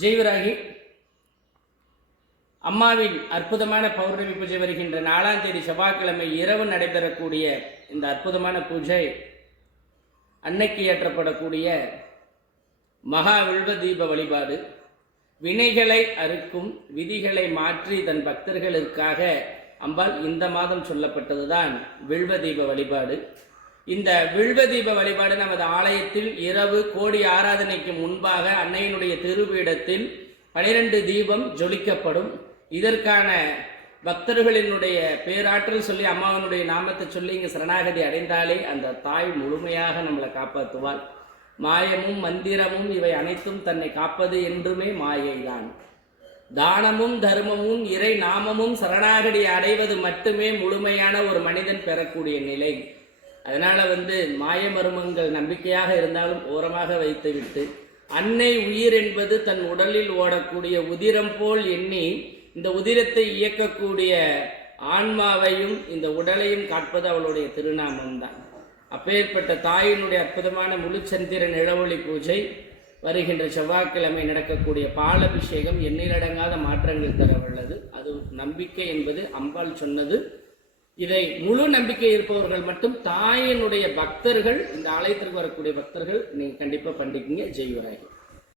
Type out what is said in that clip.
ஜெய்வராகி. அம்மாவின் அற்புதமான பௌர்ணமி பூஜை வருகின்ற நாலாம் தேதி செவ்வாய்க்கிழமை இரவு நடைபெறக்கூடிய இந்த அற்புதமான பூஜை அன்னைக்கு ஏற்றப்படக்கூடிய மகா வில்வ தீப வழிபாடு. வினைகளை அறுக்கும் விதிகளை மாற்றி தன் பக்தர்களுக்காக அம்பாள் இந்த மாதம் சொல்லப்பட்டதுதான் வில்வ தீப வழிபாடு. இந்த வில்வதீப வழிபாடு நமது ஆலயத்தில் இரவு கோடி ஆராதனைக்கு முன்பாக அன்னையினுடைய திருப்பீடத்தில் பனிரெண்டு தீபம் ஜொலிக்கப்படும். இதற்கான பக்தர்களினுடைய பேராற்றல் சொல்லி அம்மாவனுடைய நாமத்தை சொல்லி இங்கே சரணாகதி அடைந்தாலே அந்த தாய் முழுமையாக நம்மளை காப்பாற்றுவாள். மாயமும் மந்திரமும் இவை அனைத்தும் தன்னை காப்பது என்றுமே மாயைதான். தானமும் தர்மமும் இறை நாமமும் சரணாகதி அடைவது மட்டுமே முழுமையான ஒரு மனிதன் பெறக்கூடிய நிலை. அதனால் வந்து மாய மர்மங்கள் நம்பிக்கையாக இருந்தாலும் ஓரமாக வைத்துவிட்டு அன்னை உயிர் என்பது தன் உடலில் ஓடக்கூடிய உதிரம் போல் எண்ணி இந்த உதிரத்தை இயக்கக்கூடிய ஆன்மாவையும் இந்த உடலையும் காட்பது அவளுடைய திருநாமம்தான். அப்பேற்பட்ட தாயினுடைய அற்புதமான முழுச்சந்திர நிழவொளி பூஜை வருகின்ற செவ்வாய்க்கிழமை நடக்கக்கூடிய பாலபிஷேகம் எண்ணிலடங்காத மாற்றங்கள் தர உள்ளது அது நம்பிக்கை என்பது அம்பாள் சொன்னது. இதை முழு நம்பிக்கை இருப்பவர்கள் மட்டும் தாயினுடைய பக்தர்கள் இந்த ஆலயத்திற்கு வரக்கூடிய பக்தர்கள் நீங்க கண்டிப்பா பண்ணிக்கிங்க ஜெய்வராகி